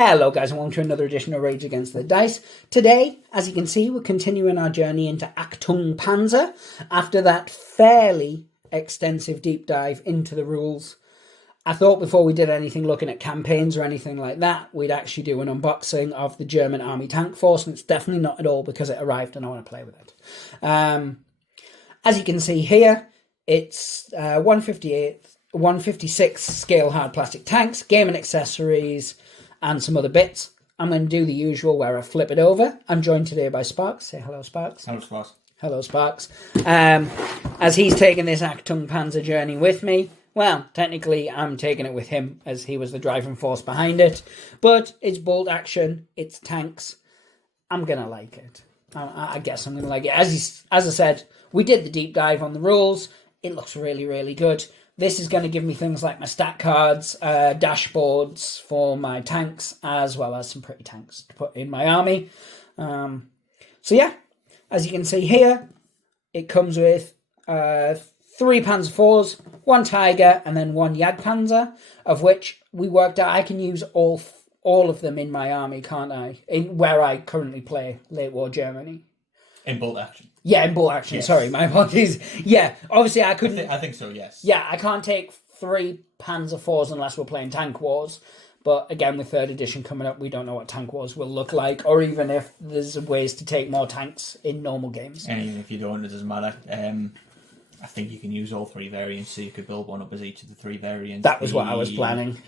Hello guys and welcome to another edition of Rage Against the Dice. Today, as you can see, we're continuing our journey into Achtung Panzer after that fairly extensive deep dive into the rules. I thought before we did anything looking at campaigns or anything like that, we'd actually do an unboxing of the German Army Tank Force, and it's definitely not at all because it arrived and I want to play with it. As you can see here, it's 156 scale hard plastic tanks, gaming accessories, and some other bits. I'm going to do the usual where I flip it over. I'm joined today by Sparks. Say hello, Sparks. Hello, Sparks. Hello, Sparks. As he's taking this Achtung Panzer journey with me, well, technically I'm taking it with him as he was the driving force behind it. But it's bolt action, it's tanks. I'm going to like it. I guess I'm going to like it. As I said, we did the deep dive on the rules. It looks really, really good. This is going to give me things like my stat cards, dashboards for my tanks, as well as some pretty tanks to put in my army. So yeah, as you can see here, it comes with 3 Panzer IVs, 1 Tiger, and then 1 Jagdpanzer, of which we worked out I can use all of them in my army, can't I? Where I currently play late war Germany. In bolt action. Yeah, in bolt action. Yes. Sorry, my apologies. Yeah, obviously I couldn't... I think so, yes. Yeah, I can't take 3 Panzer IVs unless we're playing Tank Wars. But again, with 3rd edition coming up, we don't know what Tank Wars will look like, or even if there's ways to take more tanks in normal games. And even if you don't, it doesn't matter. I think you can use all 3 variants, so you could build one up as each of the 3 variants. That was what I was planning.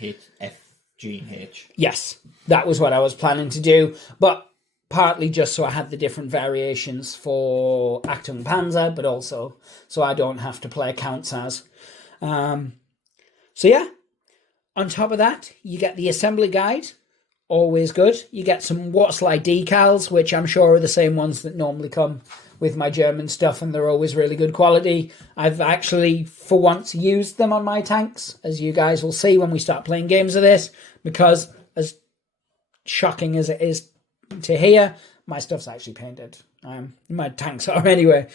F, G, and H. Yes, that was what I was planning to do, but partly just so I had the different variations for Achtung Panzer, but also so I don't have to play counts as. So yeah, on top of that, you get the assembly guide, always good. You get some waterslide decals, which I'm sure are the same ones that normally come with my German stuff, and they're always really good quality. I've actually, for once, used them on my tanks, as you guys will see when we start playing games of this, because as shocking as it is to hear, my stuff's actually painted. My tanks are anyway,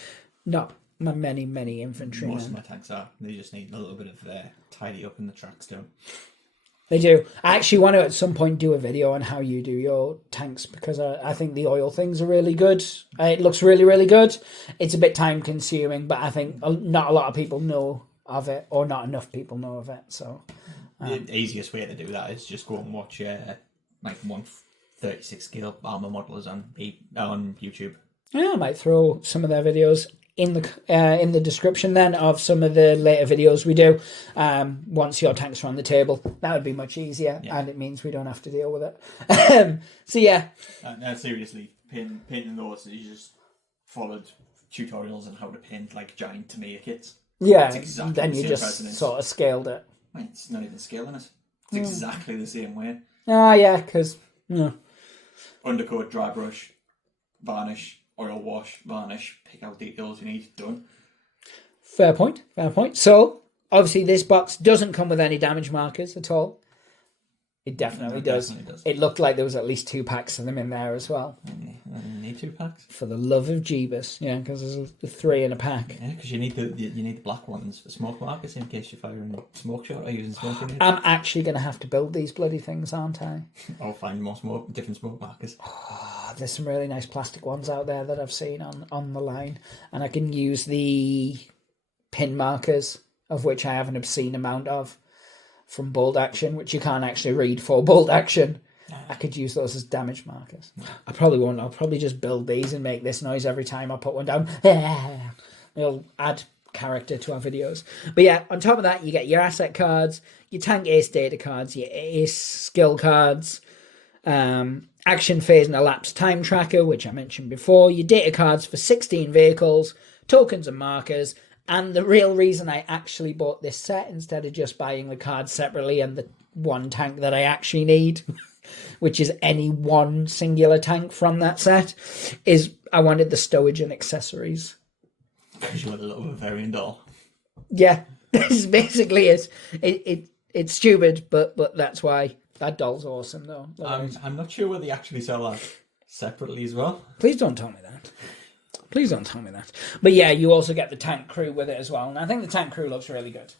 not my many infantry. Most of my tanks are. They just need a little bit of tidy up in the tracks too. They do. I actually want to at some point do a video on how you do your tanks, because I think the oil things are really good. It looks really, really good. It's a bit time consuming, but I think not a lot of people know of it, or not enough people know of it. So the easiest way to do that is just go and watch like 136 scale armor modelers on YouTube. Yeah, I might throw some of their videos in the description then of some of the later videos we do. Once your tanks are on the table, that would be much easier, yeah. And it means we don't have to deal with it. So yeah. No, seriously, painting those, you just followed tutorials on how to paint like giant tomato kits. Yeah, exactly then the you just presidents. Sort of scaled it. Wait, it's not even scaling it. It's exactly the same way. Ah, yeah, because undercoat, dry brush, varnish, oil wash, varnish, pick out details you need, done. Fair point. So, obviously this box doesn't come with any damage markers at all. It definitely does. It looked like there was at least 2 packs of them in there as well. You need 2 packs? For the love of Jeebus. Yeah, because there's 3 in a pack. Yeah, because you need the black ones for smoke markers in case you're firing smoke shot or using smoke grenades. I'm actually going to have to build these bloody things, aren't I? I'll find more different smoke markers. Oh, there's some really nice plastic ones out there that I've seen on the line. And I can use the pin markers, of which I have an obscene amount of, from bolt action, which you can't actually read for bolt action. I could use those as damage markers. I probably won't. I'll probably just build these and make this noise every time I put one down. It'll add character to our videos. But yeah, on top of that, you get your asset cards, your tank ace data cards, your ace skill cards, action phase and elapsed time tracker, which I mentioned before, your data cards for 16 vehicles, tokens and markers. And the real reason I actually bought this set instead of just buying the cards separately and the one tank that I actually need, which is any one singular tank from that set, is I wanted the stowage and accessories. Because you want a little Bavarian doll. Yeah, this is basically it. It's stupid, but that's why. That doll's awesome, though. I'm not sure whether they actually sell that separately as well. Please don't tell me that. Please don't tell me that. But yeah, you also get the tank crew with it as well. And I think the tank crew looks really good.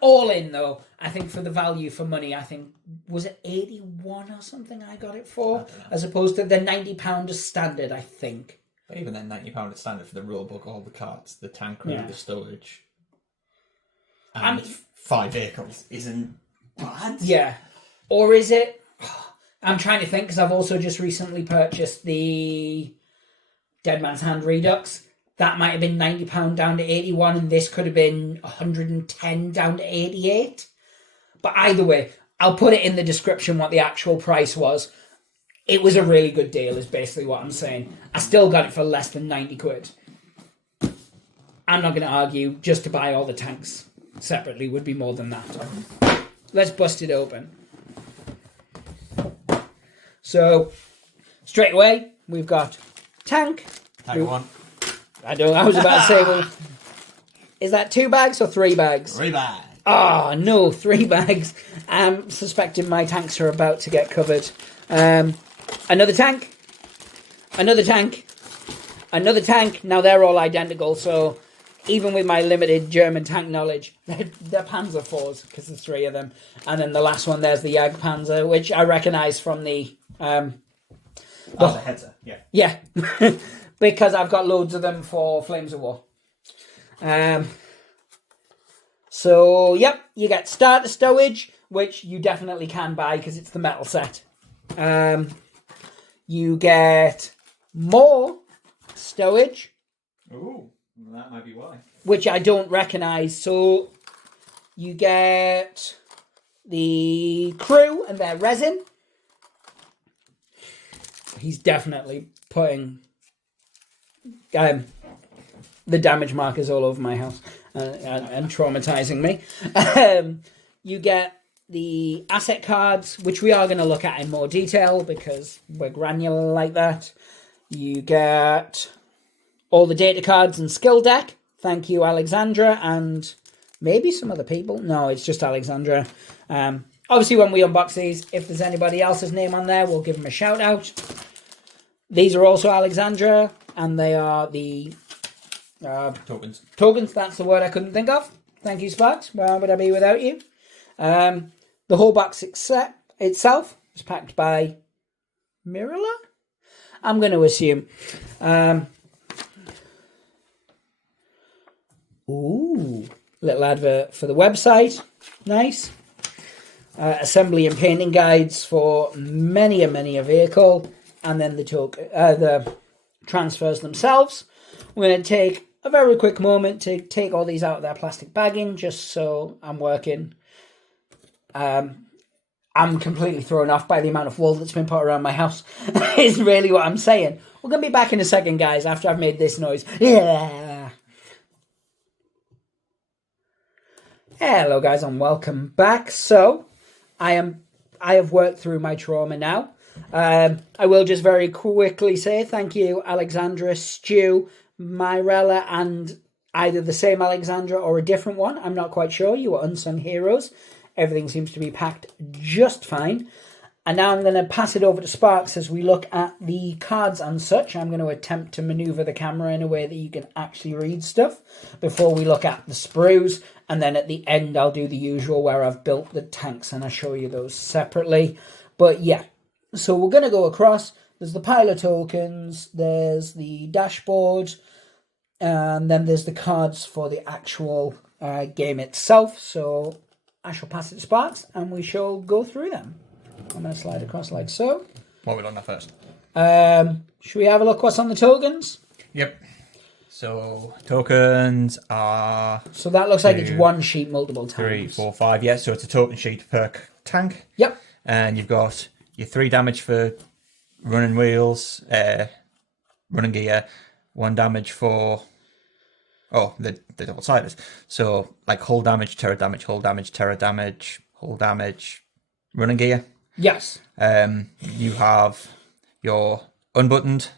All in though, I think for the value for money, I think was it 81 or something I got it for, as opposed to the £90 as standard. I think. But even then, £90 is standard for the rulebook, all the cards, the tank crew, the stowage, and 5 vehicles isn't bad. Yeah, or is it? I'm trying to think because I've also just recently purchased the Dead Man's Hand Redux. That might have been £90 down to 81, and this could have been 110 down to 88. But either way, I'll put it in the description what the actual price was. It was a really good deal, is basically what I'm saying. I still got it for less than 90 quid. I'm not going to argue, just to buy all the tanks separately would be more than that. Let's bust it open. So, straight away, we've got tank. Tank 1. I was about to say, well, is that 2 bags or 3 bags? 3 bags. Oh, no, 3 bags. I'm suspecting my tanks are about to get covered. Another tank. Another tank. Another tank. Now, they're all identical, so even with my limited German tank knowledge, they're Panzer IVs, because there's 3 of them. And then the last one, there's the Jag Panzer, which I recognise from the... the header, yeah. Yeah. Because I've got loads of them for Flames of War. So, yep, you get starter stowage, which you definitely can buy because it's the metal set. You get more stowage. Ooh, that might be why. Which I don't recognise. So, you get the crew and their resin. He's definitely putting... the damage markers all over my house and traumatizing me. You get the asset cards, which we are going to look at in more detail because we're granular like that. You get all the data cards and skill deck. Thank you, Alexandra, and maybe some other people. No, it's just Alexandra. Obviously, when we unbox these, if there's anybody else's name on there, we'll give them a shout out. These are also Alexandra. And they are the... Tokens. Tokens, that's the word I couldn't think of. Thank you, Sparks. Where would I be without you? The whole box itself is packed by Mirala? I'm going to assume. Ooh. Little advert for the website. Nice. Assembly and painting guides for many a vehicle. And then the transfers themselves. We're going to take a very quick moment to take all these out of their plastic bagging, just so I'm working. I'm completely thrown off by the amount of wool that's been put around my house, is really what I'm saying. We're going to be back in a second, guys, after I've made this noise. Yeah. Hello, guys, and welcome back. So, I have worked through my trauma now. I will just very quickly say thank you, Alexandra, Stu, Myrella, and either the same Alexandra or a different one. I'm not quite sure. You are unsung heroes. Everything seems to be packed just fine. And now I'm going to pass it over to Sparks as we look at the cards and such. I'm going to attempt to maneuver the camera in a way that you can actually read stuff before we look at the sprues. And then at the end, I'll do the usual where I've built the tanks and I show you those separately. But yeah. So we're going to go across. There's the pile of tokens. There's the dashboard. And then there's the cards for the actual game itself. So I shall pass it to Sparks and we shall go through them. I'm going to slide across like so. What are we on that first? Should we have a look what's on the tokens? Yep. So tokens are... So that looks like it's one sheet multiple times. 3, 4, 5. Yeah, so it's a token sheet per tank. Yep. And you've got your 3 damage for running wheels, running gear, 1 damage for the double-sided. So like hull damage, terror damage, hull damage, terror damage, hull damage, running gear. Yes. You have your unbuttoned,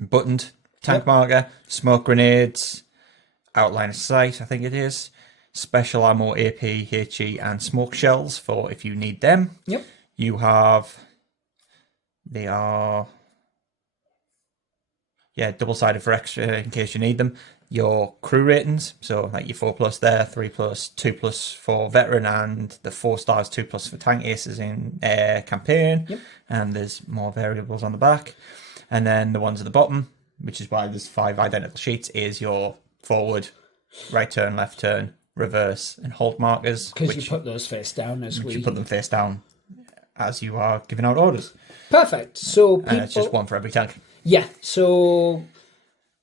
buttoned tank marker, smoke grenades, outline of sight, I think it is, special ammo, AP, HE, and smoke shells for if you need them. Yep. You have, they are double-sided for extra in case you need them. Your crew ratings, so like your 4+ there, 3+, 2+ for veteran, and the 4 stars, 2+ for tank aces in campaign. Yep. And there's more variables on the back. And then the ones at the bottom, which is why there's 5 identical sheets, is your forward, right turn, left turn, reverse, and hold markers. Because you put those face down You put them face down as you are giving out orders. Perfect. So people... And it's just one for every tank. Yeah, so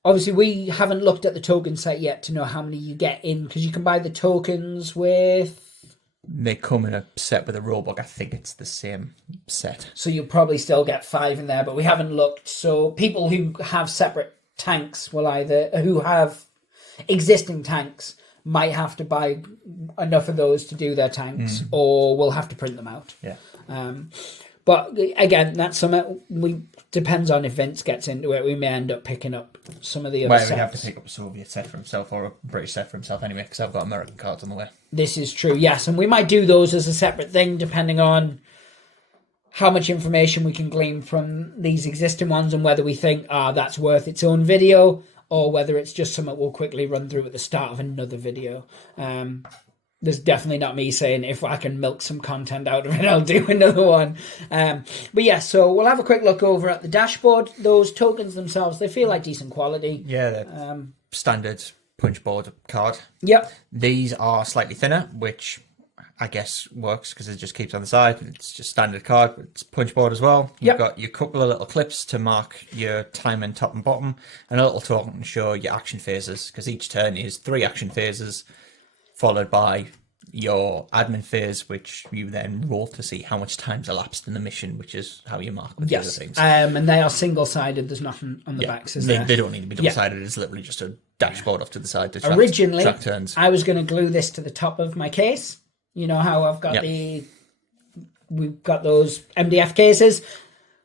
obviously we haven't looked at the token set yet to know how many you get in, because you can buy the tokens with... They come in a set with a rulebook. I think it's the same set. So you'll probably still get 5 in there, but we haven't looked. So people who have separate tanks will either... who have existing tanks might have to buy enough of those to do their tanks, or will have to print them out. Yeah. But again, that's something depends on if Vince gets into it. We may end up picking up some of the other sets. Well, we have to pick up a Soviet set for himself or a British set for himself anyway, because I've got American cards on the way. This is true, yes. And we might do those as a separate thing, depending on how much information we can glean from these existing ones and whether we think, that's worth its own video, or whether it's just something we'll quickly run through at the start of another video. There's definitely not me saying if I can milk some content out of it, I'll do another one. But yeah, so we'll have a quick look over at the dashboard. Those tokens themselves, they feel like decent quality. Yeah, they're standard punchboard card. Yep. These are slightly thinner, which I guess works because it just keeps on the side. It's just standard card, but it's punchboard as well. You've got your couple of little clips to mark your time and top and bottom, and a little token to show your action phases, because each turn is 3 action phases, followed by your admin phase, which you then roll to see how much time's elapsed in the mission, which is how you mark with the other things. And they are single-sided. There's nothing on the backs, is there? They don't need to be double-sided. It's literally just a dashboard off to the side to track, Originally, track turns. I was going to glue this to the top of my case. You know how I've got we've got those MDF cases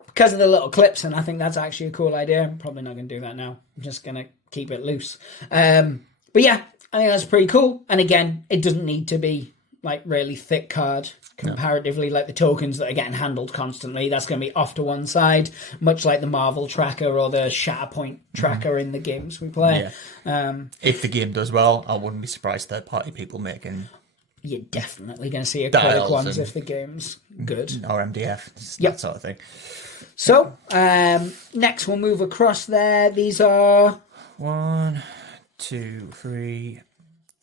because of the little clips, and I think that's actually a cool idea. I'm probably not going to do that now. I'm just going to keep it loose. But yeah, I think that's pretty cool. And again, it doesn't need to be like really thick card comparatively, like the tokens that are getting handled constantly. That's going to be off to one side, much like the Marvel tracker or the Shatterpoint tracker in the games we play. If the game does well, I wouldn't be surprised third-party people making... You're definitely going to see acrylic ones if the game's good. Or MDF, that sort of thing. So, next we'll move across there. These are... 1, 2, 3,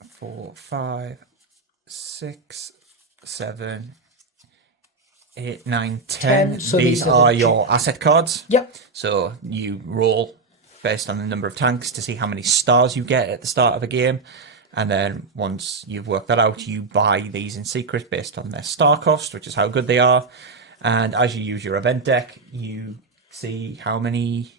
4, 5, 6, 7, 8, 9, 10. So these are your asset cards. Yep. So you roll based on the number of tanks to see how many stars you get at the start of a game. And then once you've worked that out, you buy these in secret based on their star cost, which is how good they are. And as you use your event deck, you see how many...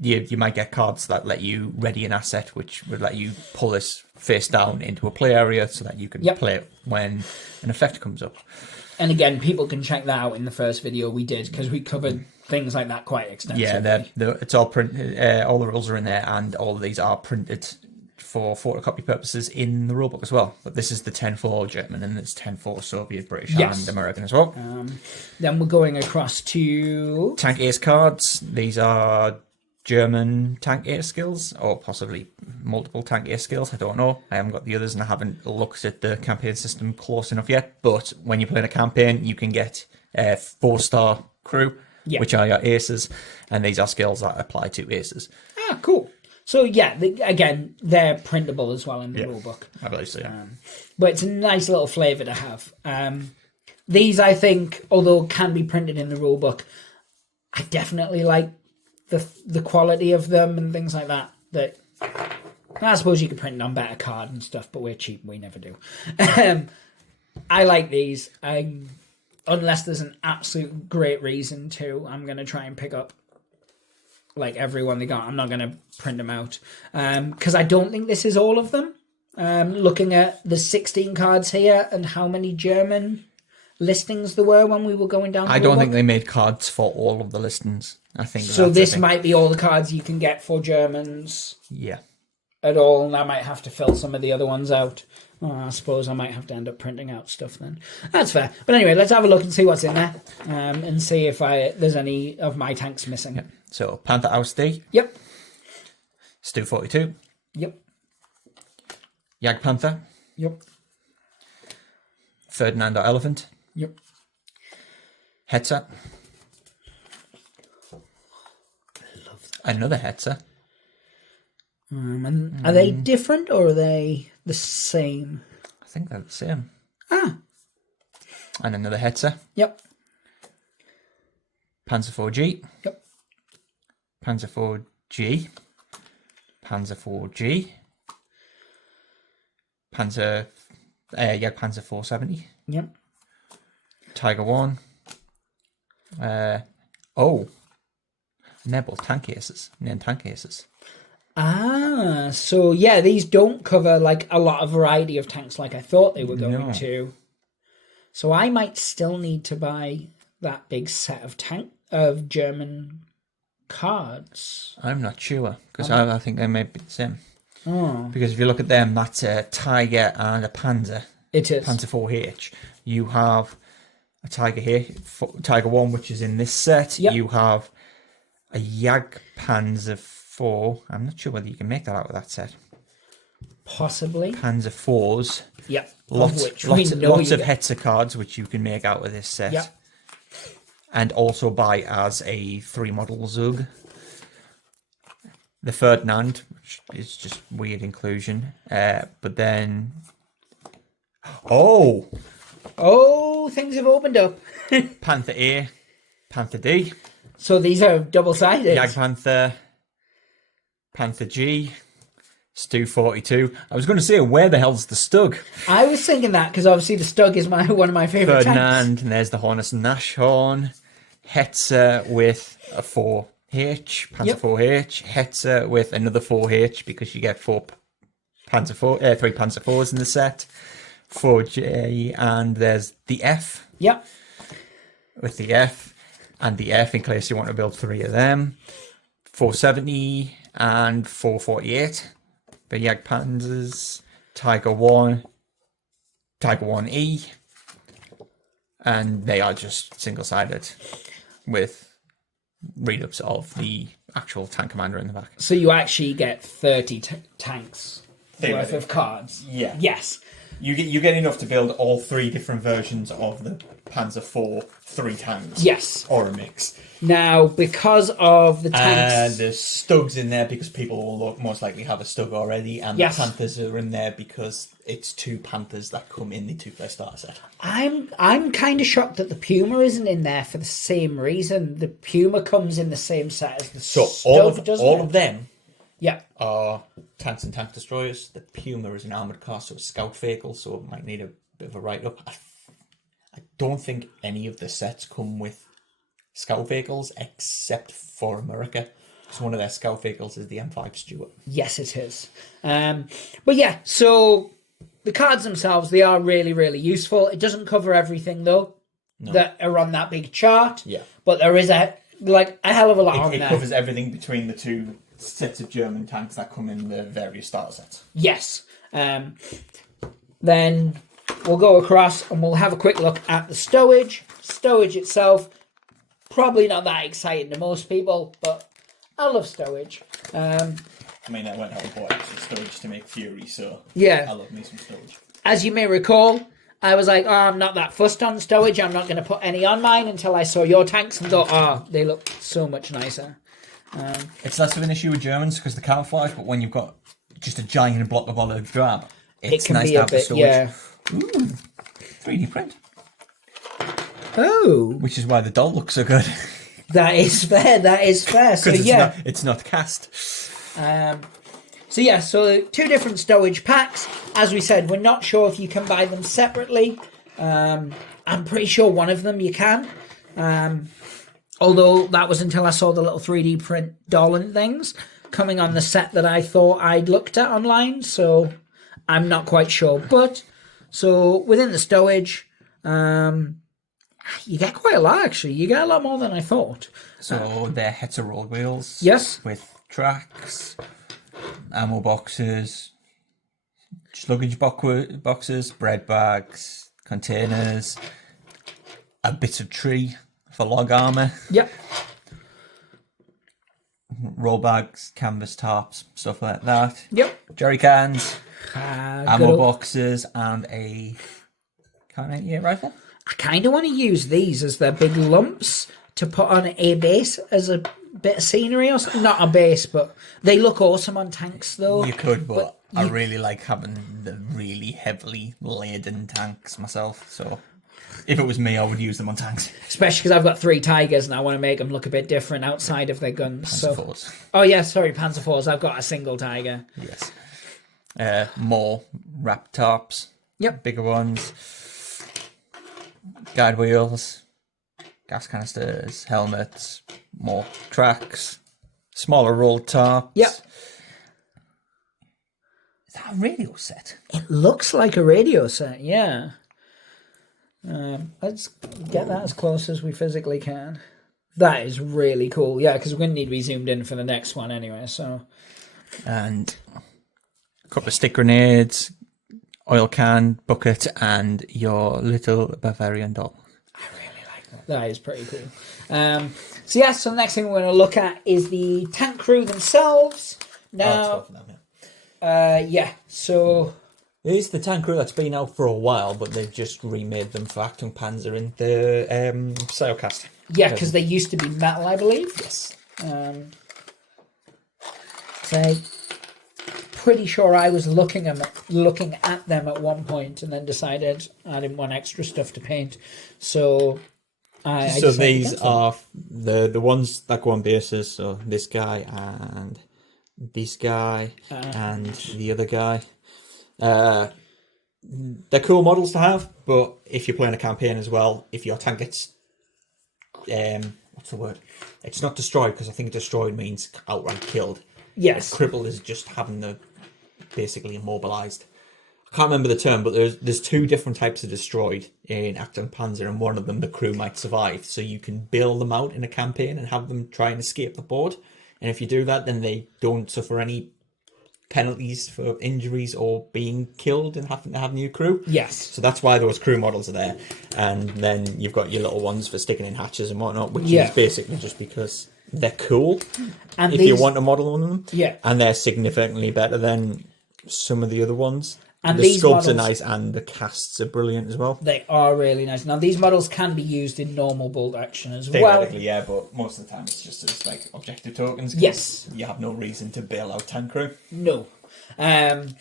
You might get cards that let you ready an asset, which would let you pull this face down into a play area so that you can play it when an effect comes up. And again, people can check that out in the first video we did, because we covered things like that quite extensively. Yeah, it's all printed. All the rules are in there, and all of these are printed for photocopy purposes in the rulebook as well. But this is the 10-4 German, and it's 10-4 Soviet, British, and American as well. Then we're going across to... Tank Ace cards. These are German tank ace skills, or possibly multiple tank ace skills. I don't know. I haven't got the others, and I haven't looked at the campaign system close enough yet. But when you're playing a campaign, you can get 4-star crew, which are your aces, and these are skills that apply to aces. Ah, cool. So yeah, again, they're printable as well in the rulebook. I believe so, yeah. But it's a nice little flavour to have. These, I think, although can be printed in the rulebook, I definitely like the quality of them and things like that. That I suppose you could print on better card and stuff, but we're cheap, we never do. I like these. Unless there's an absolute great reason to, I'm going to try and pick up like everyone they got. I'm not going to print them out because I don't think this is all of them. Looking at the 16 cards here and how many German listings there were when we were going down. I don't think they made cards for all of the listings. I think so. This might be all the cards you can get for Germans. Yeah. At all, and I might have to fill some of the other ones out. Oh, I suppose I might have to end up printing out stuff then. That's fair. But anyway, let's have a look and see what's in there, and see if there's any of my tanks missing. Yeah. So Panther House D. Yep. Stu 42. Yep. Jag Panther. Yep. Ferdinand or Elephant. Yep. Hetzer. Another Hetzer. And are they different or are they the same? I think they're the same. Ah. And another Hetzer. Yep. Panzer 4G. Yep. Panzer 4G. Panzer 4G. Panzer Panzer 470. Yep. Tiger 1. And they're both tank cases. Named tank cases. Ah, so yeah, these don't cover like a lot of variety of tanks like I thought they were going to. So I might still need to buy that big set of German cards. I'm not sure, because I think they may be the same. Oh. Because if you look at them, that's a Tiger and a Panzer. It is. Panzer 4H. You have a Tiger here, Tiger 1, which is in this set. Yep. You have a Jag Panzer 4. I'm not sure whether you can make that out of that set. Possibly. Panzer 4s. Yep. Lots of Hetzer cards, which you can make out of this set. Yep. And also buy as a 3-model Zug. The Ferdinand, which is just weird inclusion. But then... Oh, things have opened up. Panther A, Panther D. So these are double-sided. Jag Panther, Panther G, Stu 42. I was going to say, where the hell's the Stug? I was thinking that because obviously the Stug is one of my favourite tanks. Ferdinand, and there's the Hornets and Nashorn. Hetzer with a 4H, Panzer 4H. Hetzer with another 4H because you get 3 Panzer 4s in the set. 4J, and there's the F. Yep. With the F, and the F in case you want to build 3 of them. 470 and 448. The Jag Panzers, Tiger 1, Tiger 1E, and they are just single-sided with read-ups of the actual tank commander in the back. So you actually get 30 tanks worth of cards. Yeah. Yes. You get enough to build all 3 different versions of the Panzer 4 3 tanks. Yes. Or a mix. Now, because of the tanks... there's Stugs in there because people will most likely have a Stug already, and the Panthers are in there because it's 2 Panthers that come in the 2-player starter set. I'm kind of shocked that the Puma isn't in there for the same reason. The Puma comes in the same set as the Stug, doesn't it? All of them are tanks and tank destroyers. The Puma is an armoured car, so a scout vehicle, so it might need a bit of a write-up. I don't think any of the sets come with scout vehicles except for America. So one of their scout vehicles is the M5 Stuart. Yes, it is. But yeah, so the cards themselves, they are really, really useful. It doesn't cover everything, though, that are on that big chart. Yeah. But there is a hell of a lot on there. It covers everything between the 2 sets of German tanks that come in the various starter sets. Yes. Then we'll go across and we'll have a quick look at the stowage. Stowage itself, probably not that exciting to most people, but I love stowage. I mean, I went out and bought extra stowage to make Fury, so yeah, I love me some stowage. As you may recall, I was like, I'm not that fussed on stowage. I'm not going to put any on mine until I saw your tanks and thought, they look so much nicer. It's less of an issue with Germans because the camouflage, but when you've got just a giant block of olive drab, it's can nice be to a have the bit, storage. yeah. Ooh, 3D print. Oh. Which is why the doll looks so good. That is fair. So it's not cast. So 2 different stowage packs. As we said, we're not sure if you can buy them separately. I'm pretty sure one of them you can. Although that was until I saw the little 3D print doll and things coming on the set that I thought I'd looked at online. So I'm not quite sure. But so within the stowage, you get quite a lot, actually. You get a lot more than I thought. So they're Hetzer road wheels. Yes. With tracks, ammo boxes, just luggage boxes, bread bags, containers, a bit of tree for log armor. Yep. Roll bags, canvas tops, stuff like that. Yep. Jerry cans, ammo old... boxes, and a Kar-98 rifle. I kind of want to use these as their big lumps to put on a base as a bit of scenery or something. Not a base, but they look awesome on tanks, though. You could, but I really like having the really heavily laden tanks myself, so... If it was me, I would use them on tanks. Especially because I've got 3 Tigers and I want to make them look a bit different outside of their guns. Panzer IVs. Oh, yeah, sorry, Panzer IVs. I've got a single Tiger. Yes. More wrap tops. Yep. Bigger ones. Guide wheels. Gas canisters. Helmets. More tracks. Smaller rolled tops. Yep. Is that a radio set? It looks like a radio set, yeah. Let's get that as close as we physically can. That is really cool. Yeah, because we're going to need to be zoomed in for the next one anyway. So, and a couple of stick grenades, oil can, bucket, and your little Bavarian doll. I really like that. That is pretty cool. So the next thing we're going to look at is the tank crew themselves. Now, so... It is the tank crew that's been out for a while, but they've just remade them for Achtung Panzer in the Sailcast. Yeah, because they used to be metal, I believe. Yes. So pretty sure I was looking at them at one point and then decided I didn't want extra stuff to paint. So So these are the ones that go on bases. So this guy and this guy and the other guy. They're cool models to have, but if you're playing a campaign as well, if your tank gets what's the word? It's not destroyed, because I think destroyed means outright killed. Yes. Crippled is just having the basically immobilized. I can't remember the term, but there's 2 different types of destroyed in Achtung Panzer, and one of them the crew might survive. So you can bail them out in a campaign and have them try and escape the board. And if you do that, then they don't suffer any penalties for injuries or being killed and having to have new crew. Yes. So that's why those crew models are there. And then you've got your little ones for sticking in hatches and whatnot, which is basically just because they're cool. And if you want a model on them. Yeah. And they're significantly better than some of the other ones. And the these sculpts models, are nice, and the casts are brilliant as well. They are really nice. Now, these models can be used in normal bolt action as well. Theoretically, yeah, but most of the time it's just as like objective tokens. Yes. You have no reason to bail out tank crew. No. And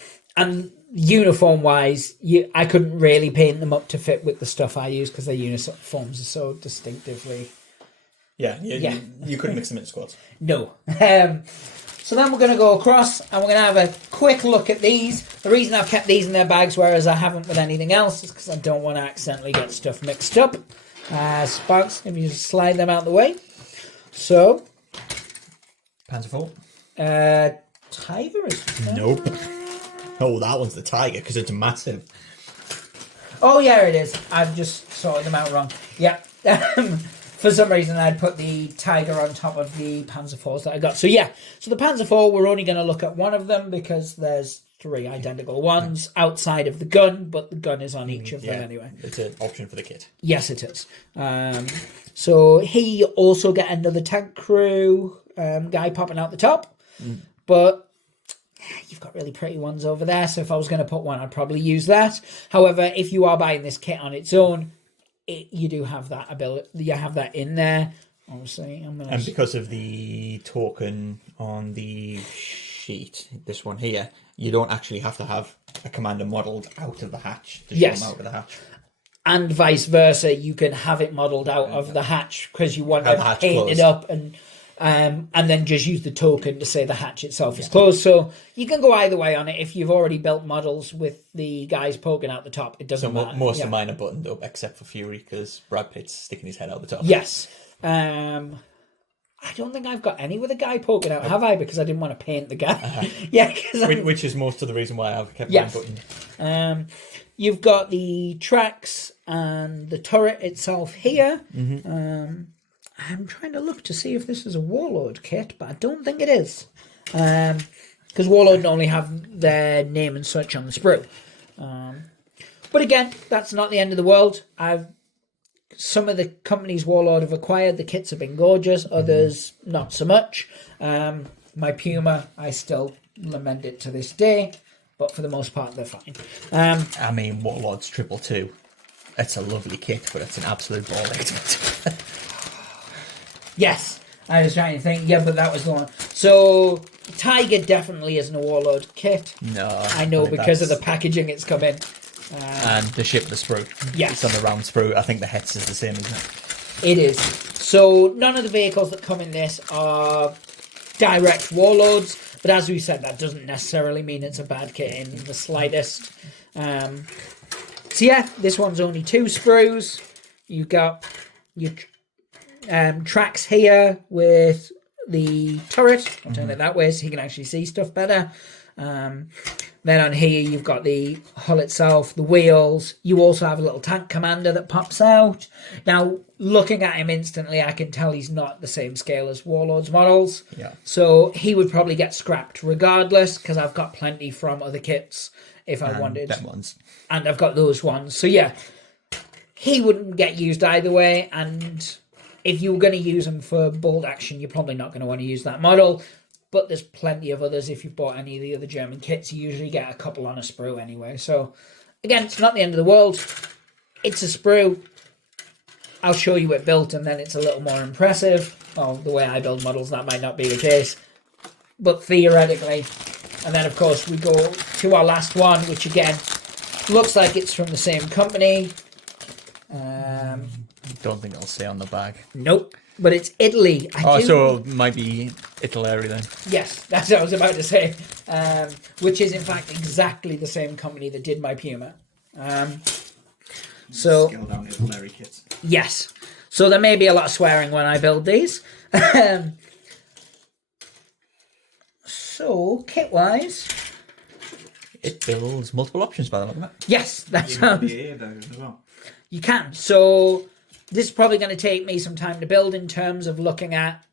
uniform-wise, I couldn't really paint them up to fit with the stuff I use because their uniforms are so distinctively... You couldn't mix them into squads. No. So then we're going to go across and we're going to have a quick look at these. The reason I've kept these in their bags, whereas I haven't with anything else, is because I don't want to accidentally get stuff mixed up. Sparks, if you just slide them out the way. So. Panzer IV? Tiger is... Nope. Oh, that one's the Tiger because it's massive. Oh, yeah, it is. I've just sorted them out wrong. Yeah. For some reason, I'd put the Tiger on top of the Panzer IVs that I got. So, yeah. So, the Panzer IV, we're only going to look at one of them because there's 3 identical ones outside of the gun, but the gun is on each of them anyway. It's an option for the kit. Yes, it is. So, he also get another tank crew guy popping out the top. But you've got really pretty ones over there. So, if I was going to put one, I'd probably use that. However, if you are buying this kit on its own, you do have that ability. You have that in there. Obviously, and because of the token on the sheet, this one here, you don't actually have to have a commander modelled out of the hatch to show them out of the hatch. And vice versa, you can have it modelled out of the hatch because you want it painted up and then just use the token to say the hatch itself is closed. So you can go either way on it. If you've already built models with the guys poking out the top, it doesn't matter. Most of mine are buttoned up except for Fury because Brad Pitt's sticking his head out the top. Yes. I don't think I've got any with a guy poking out, have I? Because I didn't want to paint the guy. Which is most of the reason why I've kept mine buttoned. You've got the tracks and the turret itself here. I'm trying to look to see if this is a Warlord kit, but I don't think it is. because Warlord normally have their name and such on the sprue. But again, that's not the end of the world. Some of the companies Warlord have acquired, the kits have been gorgeous, others not so much. My Puma, I still lament it to this day, but for the most part, they're fine. I mean, Warlord's 222. It's a lovely kit, but it's an absolute ball ache. Yes, I was trying to think. Yeah, but that was the one. So, Tiger definitely isn't a Warlord kit. No. I know because of the packaging it's come in. And the ship, the sprue. Yes. It's on the round sprue. I think the hex is the same, isn't it? It is. So, none of the vehicles that come in this are direct Warlords, but as we said, that doesn't necessarily mean it's a bad kit in the slightest. So yeah, this one's only 2 sprues. You've got your tracks here with the turret. I'll turn it that way so you can actually see stuff better. Then on here you've got the hull itself, the wheels. You also have a little tank commander that pops out. Now, looking at him instantly, I can tell he's not the same scale as Warlord's models. Yeah. So he would probably get scrapped regardless, because I've got plenty from other kits if I wanted. Them ones. And I've got those ones. So yeah, he wouldn't get used either way. And if you were going to use him for bolt action, you're probably not going to want to use that model. But there's plenty of others. If you've bought any of the other German kits, you usually get a couple on a sprue anyway. So, again, it's not the end of the world. It's a sprue. I'll show you it built, and then it's a little more impressive. Well, the way I build models, that might not be the case. But theoretically. And then, of course, we go to our last one, which, again, looks like it's from the same company. Don't think I'll say on the bag. Nope. But it's Italy. So it might be Italy then. Yes, that's what I was about to say. Which is, in fact, exactly the same company that did my Puma. So, Scale down Italy kits. yes. So there may be a lot of swearing when I build these. So, kit-wise... It builds multiple options by the look of it. Yes, that You sounds... as well. You can. So this is probably going to take me some time to build in terms of looking at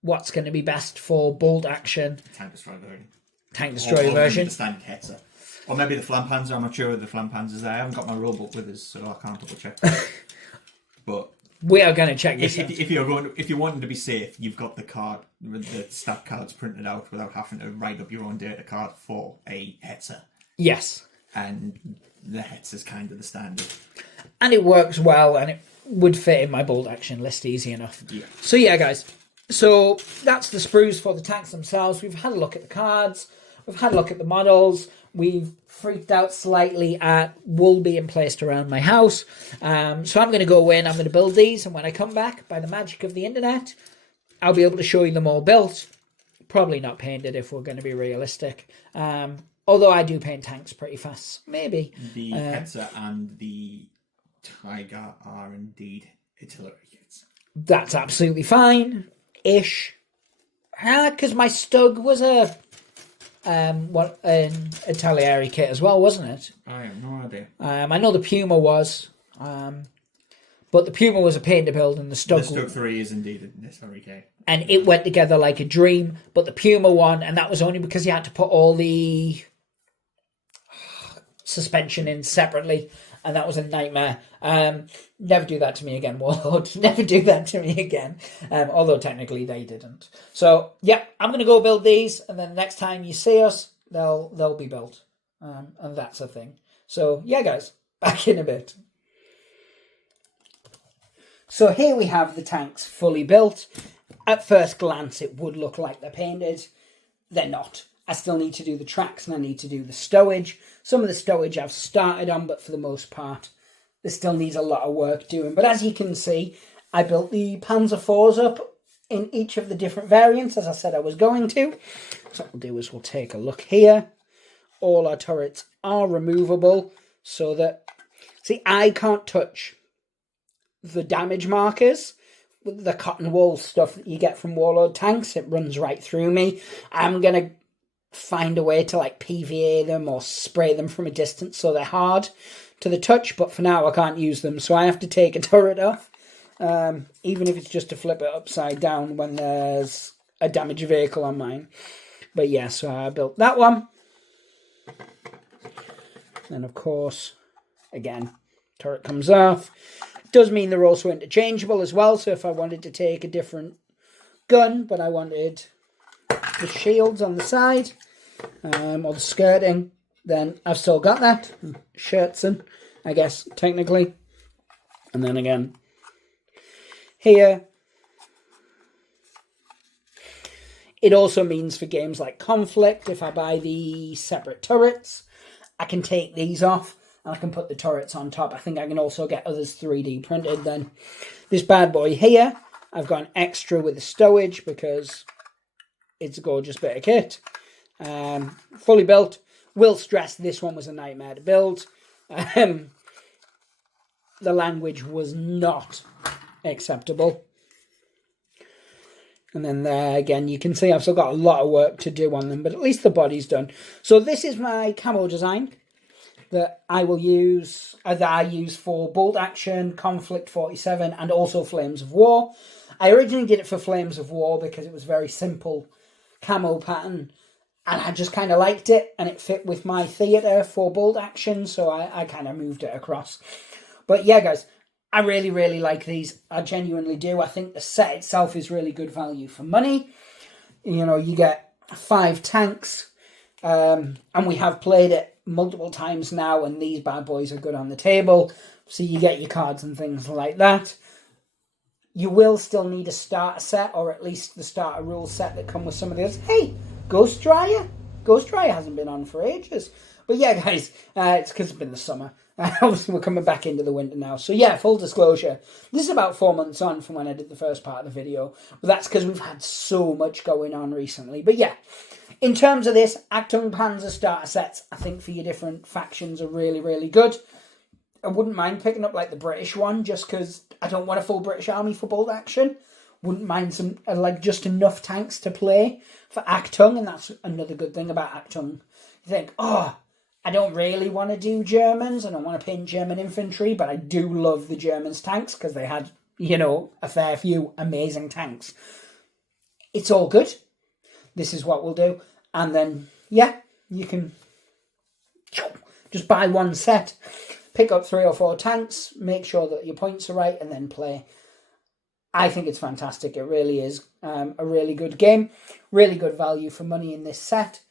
what's going to be best for bolt action. Tank destroyer version. Tank destroyer version. The standard Hetzer. Or maybe the Flam Panzer. I'm not sure whether the Flam Panzer's there. I haven't got my rulebook with us, so I can't double check. But we are going to check this out. if you're wanting to be safe, you've got the card, the stat cards printed out without having to write up your own data card for a Hetzer. Yes. And the Hetzer's kind of the standard. And it works well, and it would fit in my bolt action list easy enough. Yeah. So yeah, guys. So that's the sprues for the tanks themselves. We've had a look at the cards. We've had a look at the models. We've freaked out slightly at wool being placed around my house. So I'm going to go in. I'm going to build these. And when I come back, by the magic of the internet, I'll be able to show you them all built. Probably not painted if we're going to be realistic. Although I do paint tanks pretty fast. Maybe. The Hetzer and the Tiger are indeed artillery kits. That's absolutely fine. Ish. Because my Stug was an Italiari kit as well, wasn't it? I have no idea. I know the Puma was. But the Puma was a pain to build, and the Stug... The Stug 3 is indeed an artillery kit. And it went together like a dream. But the Puma one, and that was only because you had to put all the suspension in separately, and that was a nightmare. Never do that to me again, Warlord. Never do that to me again. Although technically they didn't. So yeah, I'm gonna go build these, and then next time you see us, they'll be built, and that's a thing. So yeah, guys, back in a bit. So here we have the tanks fully built. At first glance, it would look like they're painted. They're not. I still need to do the tracks, and I need to do the stowage. Some of the stowage I've started on, but for the most part, there still needs a lot of work doing. But as you can see, I built the Panzer IVs up in each of the different variants, as I said I was going to. So what we'll do is we'll take a look here. All our turrets are removable, so that... See, I can't touch the damage markers. The cotton wool stuff that you get from Warlord tanks, it runs right through me. I'm going to find a way to like PVA them or spray them from a distance so they're hard to the touch, but for now I can't use them, so I have to take a turret off, even if it's just to flip it upside down when there's a damaged vehicle on mine. But yeah, so I built that one. And of course, again, turret comes off. Does mean they're also interchangeable as well. So if I wanted to take a different gun, but I wanted the shields on the side, or the skirting, then I've still got that. Shirtson, I guess, technically. And then again, here, it also means for games like Conflict, if I buy the separate turrets, I can take these off and I can put the turrets on top. I think I can also get others 3D printed then. This bad boy here, I've got an extra with the stowage because it's a gorgeous bit of kit. Fully built. Will stress this one was a nightmare to build. The language was not acceptable. And then there again, you can see I've still got a lot of work to do on them, but at least the body's done. So this is my camo design that I will use, that I use for Bolt Action, Conflict 47, and also Flames of War. I originally did it for Flames of War because it was a very simple camo pattern, and I just kind of liked it, and it fit with my theatre for Bolt Action, so I kind of moved it across. But yeah, guys, I really, really like these. I genuinely do. I think the set itself is really good value for money. You know, you get 5 tanks, and we have played it multiple times now, and these bad boys are good on the table. So you get your cards and things like that. You will still need a starter set, or at least the starter rule set that come with some of the others. Hey, Ghost Dryer. Ghost Dryer hasn't been on for ages. But yeah, guys, it's because it's been the summer. Obviously, we're coming back into the winter now. So yeah, full disclosure, this is about 4 months on from when I did the first part of the video. But that's because we've had so much going on recently. But yeah, in terms of this, Achtung Panzer starter sets, I think for your different factions are really, really good. I wouldn't mind picking up like the British one, just because I don't want a full British army for Bolt Action. Wouldn't mind some, like, just enough tanks to play for Achtung, and that's another good thing about Achtung. You think, oh, I don't really want to do Germans, I don't want to pin German infantry, but I do love the Germans' tanks, because they had, you know, a fair few amazing tanks. It's all good. This is what we'll do. And then, yeah, you can just buy one set, pick up 3 or 4 tanks, make sure that your points are right, and then play. I think it's fantastic. It really is a really good game. Really good value for money in this set.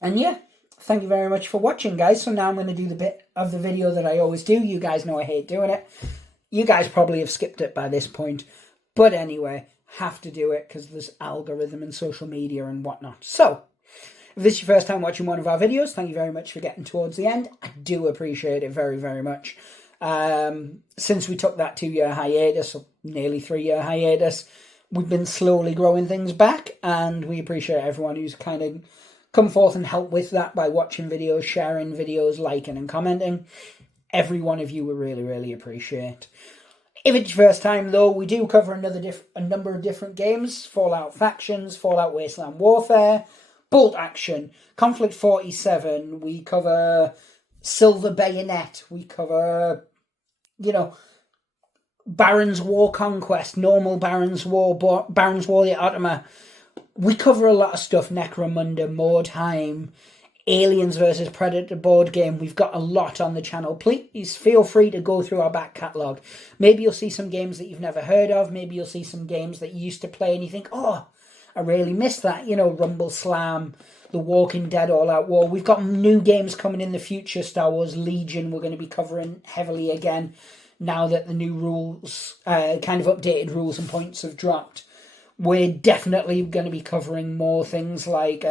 And yeah, thank you very much for watching, guys. So now I'm going to do the bit of the video that I always do. You guys know I hate doing it. You guys probably have skipped it by this point. But anyway, have to do it because there's algorithm and social media and whatnot. So, if this is your first time watching one of our videos, thank you very much for getting towards the end. I do appreciate it very, very much. Since we took that 2-year hiatus, or nearly 3-year hiatus, we've been slowly growing things back, and we appreciate everyone who's kind of come forth and helped with that by watching videos, sharing videos, liking and commenting. Every one of you we really, really appreciate. If it's your first time, though, we do cover a number of different games. Fallout Factions, Fallout Wasteland Warfare, Bolt Action, Conflict 47, we cover Silver Bayonet, we cover, you know, Baron's War Conquest, normal Baron's War, the Ottoman. We cover a lot of stuff, Necromunda, Mordheim, Aliens vs Predator board game. We've got a lot on the channel. Please feel free to go through our back catalogue. Maybe you'll see some games that you've never heard of. Maybe you'll see some games that you used to play and you think, oh, I really missed that. You know, Rumble Slam, The Walking Dead All Out War. We've got new games coming in the future. Star Wars Legion we're going to be covering heavily again now that the new rules, kind of updated rules and points have dropped. We're definitely going to be covering more things like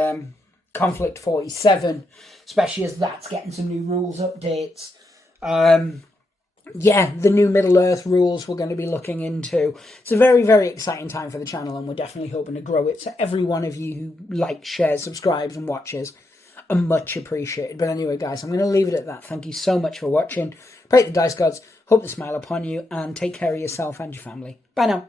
Conflict 47, especially as that's getting some new rules updates. Yeah, the new Middle-earth rules we're going to be looking into. It's a very, very exciting time for the channel, and we're definitely hoping to grow it. So every one of you who likes, shares, subscribes, and watches are much appreciated. But anyway, guys, I'm going to leave it at that. Thank you so much for watching. Pray the dice gods, hope to smile upon you, and take care of yourself and your family. Bye now.